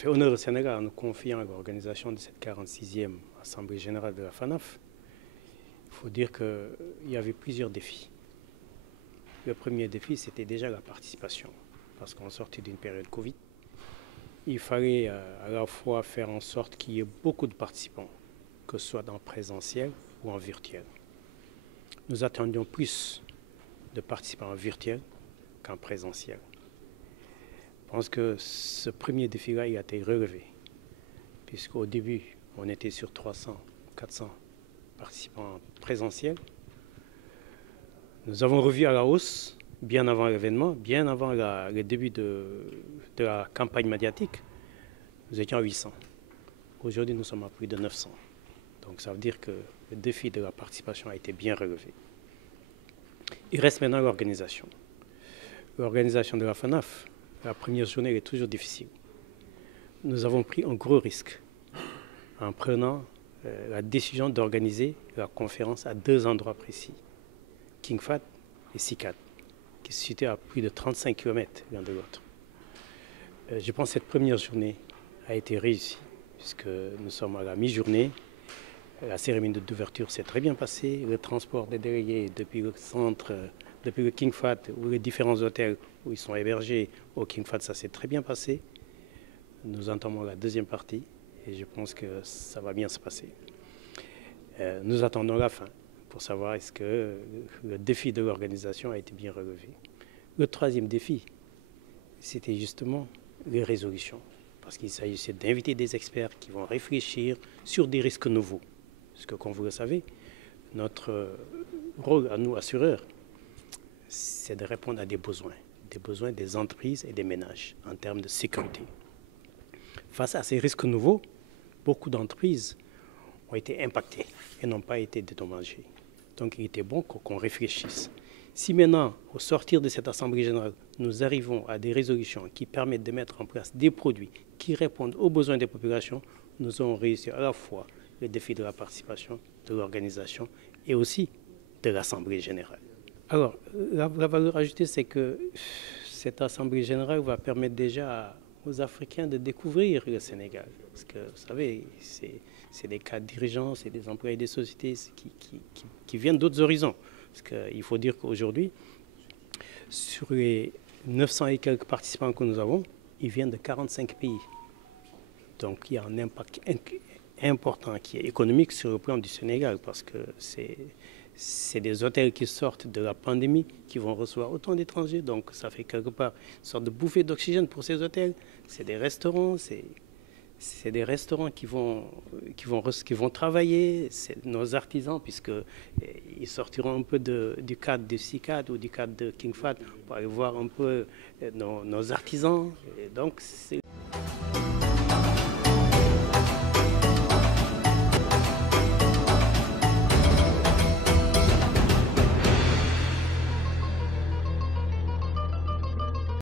fait honneur au Sénégal en nous confiant l'organisation de cette 46e Assemblée générale de la FANAF. Il faut dire qu'il y avait plusieurs défis. Le premier défi, c'était déjà la participation, parce qu'on sortait d'une période Covid. Il fallait à la fois faire en sorte qu'il y ait beaucoup de participants, que ce soit en présentiel ou en virtuel. Nous attendions plus de participants en virtuel qu'en présentiel. Je pense que ce premier défi-là, il a été relevé, puisqu'au début, on était sur 300, 400 participants présentiels. Nous avons revu à la hausse, bien avant l'événement, bien avant le début de la campagne médiatique, nous étions à 800. Aujourd'hui, nous sommes à plus de 900. Donc ça veut dire que le défi de la participation a été bien relevé. Il reste maintenant l'organisation. L'organisation de la FANAF, la première journée, elle est toujours difficile. Nous avons pris un gros risque en prenant la décision d'organiser la conférence à deux endroits précis, King Fahd et CICAD, qui se situaient à plus de 35 km l'un de l'autre. Je pense que cette première journée a été réussie, puisque nous sommes à la mi-journée. La cérémonie d'ouverture s'est très bien passée. Le transport des délégués depuis le centre, depuis le King Fahd, ou les différents hôtels où ils sont hébergés au King Fahd, ça s'est très bien passé. Nous entamons la deuxième partie et je pense que ça va bien se passer. Nous attendons la fin pour savoir est-ce que le défi de l'organisation a été bien relevé. Le troisième défi, c'était justement les résolutions, parce qu'il s'agissait d'inviter des experts qui vont réfléchir sur des risques nouveaux. Parce que, comme vous le savez, notre rôle à nous, assureurs, c'est de répondre à des besoins des entreprises et des ménages en termes de sécurité. Face à ces risques nouveaux, beaucoup d'entreprises ont été impactées et n'ont pas été dédommagées. Donc il était bon qu'on réfléchisse. Si maintenant, au sortir de cette Assemblée générale, nous arrivons à des résolutions qui permettent de mettre en place des produits qui répondent aux besoins des populations, nous aurons réussi à la fois le défi de la participation, de l'organisation et aussi de l'Assemblée générale. Alors, la valeur ajoutée, c'est que cette Assemblée générale va permettre déjà aux Africains de découvrir le Sénégal. Parce que, vous savez, c'est des cadres dirigeants, c'est des employés des sociétés qui viennent d'autres horizons. Parce qu'il faut dire qu'aujourd'hui, sur les 900 et quelques participants que nous avons, ils viennent de 45 pays. Donc il y a un impact important qui est économique sur le plan du Sénégal, parce que c'est des hôtels qui sortent de la pandémie, qui vont recevoir autant d'étrangers. Donc ça fait quelque part une sorte de bouffée d'oxygène pour ces hôtels. C'est des restaurants, c'est des restaurants qui vont travailler, c'est nos artisans, puisqu'ils sortiront un peu du cadre de CICAD ou du cadre de King Fahd pour aller voir un peu nos artisans. Et donc,